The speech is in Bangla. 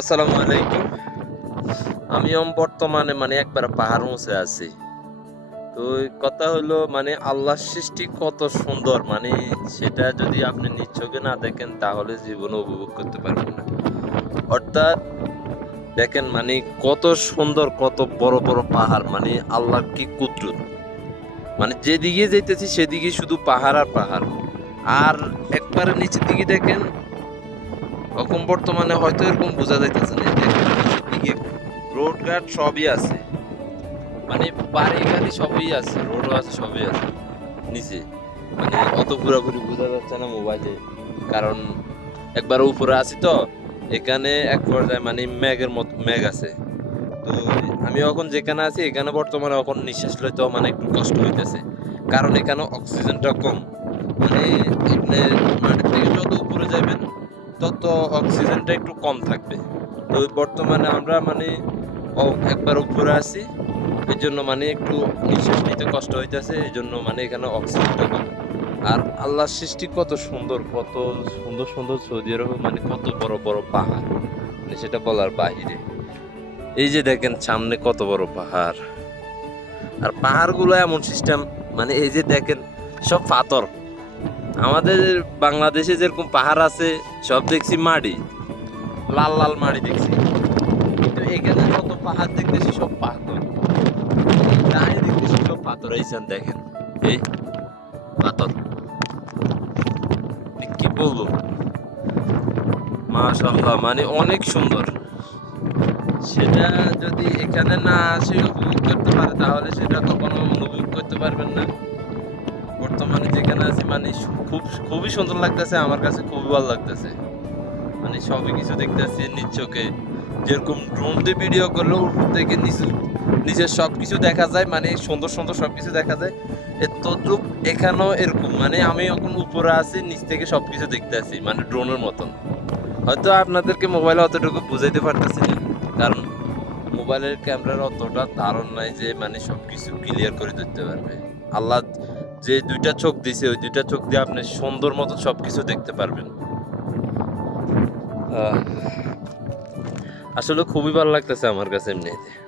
আসসালামু আলাইকুম। আমি বর্তমানে মানে একবার পাহাড় মুছে আছি। তো কথা হলো মানে আল্লাহর সৃষ্টি কত সুন্দর মানে সেটা যদি আপনি চোখে না দেখেন, তাহলে জীবনে উপভোগ করতে পারবেন না। অর্থাৎ দেখেন মানে কত সুন্দর, কত বড় বড় পাহাড় মানে আল্লাহর কি কুদরত। মানে যেদিকে যেতেছি, সেদিকে শুধু পাহাড় আর পাহাড়। আর একবারে নিচের দিকে দেখেন এখন বর্তমানে হয়তো এরকম বোঝা যাইতেছে না দিকে রোড ঘাট সবই আছে। মানে বাড়ি গাড়ি সবই আছে রোডও আছে সবই আছে, নিচে। মানে অত পুরোপুরি বোঝা যাচ্ছে না মোবাইলে। কারণ একবার উপরে আছি তো, এখানে এক পর্যায়ে মানে ম্যাগের মতো ম্যাগ আছে। তো আমি এখন যেখানে আছি, এখানে বর্তমানে এখন নিঃশ্বাস লইতে মানে একটু কষ্ট হইতেছে। কারণ এখানে অক্সিজেনটা কম। মানে মাটির থেকে যত উপরে যাবেন তত অক্সিজেনটা একটু কম থাকবে। তো বর্তমানে আমরা মানে একবার উপরে আছি এই জন্য মানে একটু নিঃশ্বাস নিতে কষ্ট হইতেছে এই জন্য মানে এখানে অক্সিজেনটা কম। আর আল্লাহর সৃষ্টি কত সুন্দর কত সুন্দর সুন্দর সৌদি আরবে মানে কত বড় বড় পাহাড়। মানে সেটা বলার বাহিরে। এই যে দেখেন, সামনে কত বড় পাহাড়। আর পাহাড়গুলো এমন সিস্টেম মানে এই যে দেখেন, সব পাথর। আমাদের বাংলাদেশে যেরকম পাহাড় আছে, সব দেখছি মাটি লাল লাল মাটি দেখছি। কিন্তু এখানে যত পাহাড় দেখতেছি, সব পাথর। তাই দেখতেছি, সব পাথর। এইখান দেখেন, এই পাথর। কি বলব? মাশাল্লাহ মানে অনেক সুন্দর। সেটা যদি এখানে না আসে, উপভোগ করতে পারে, তাহলে সেটা কখনো অনুভব করতে পারবেন না। বর্তমানে যেখানে আছি মানে খুব খুবই সুন্দর লাগতেছে, আমার কাছে খুবই ভালো লাগতেছে। মানে সবই কিছু দেখতেছি নিজ চোখে। যেরকম ড্রোন দিয়ে ভিডিও করলে উপর থেকে নিচে নিচের সব কিছু দেখা যায় মানে সুন্দর সুন্দর সব কিছু দেখা যায়। তদ্রুপ এখানেও এরকম মানে আমি এখন উপরে আছি, নিচ থেকে সব কিছু দেখতে আছি মানে ড্রোনের মতন। হয়তো আপনাদেরকে মোবাইলে অতটুকু বুঝাইতে পারতেছি না, কারণ মোবাইলের ক্যামেরার অতটা ধারণ নাই যে মানে সব কিছু ক্লিয়ার করে ধরতে পারবে। আল্লাহ যে দুইটা চোখ দিছে, ওই দুইটা চোখ দিয়ে আপনি সুন্দর মতো সব কিছু দেখতে পারবেন। আসলে খুবই ভালো লাগতেছে আমার কাছে এমনিতে।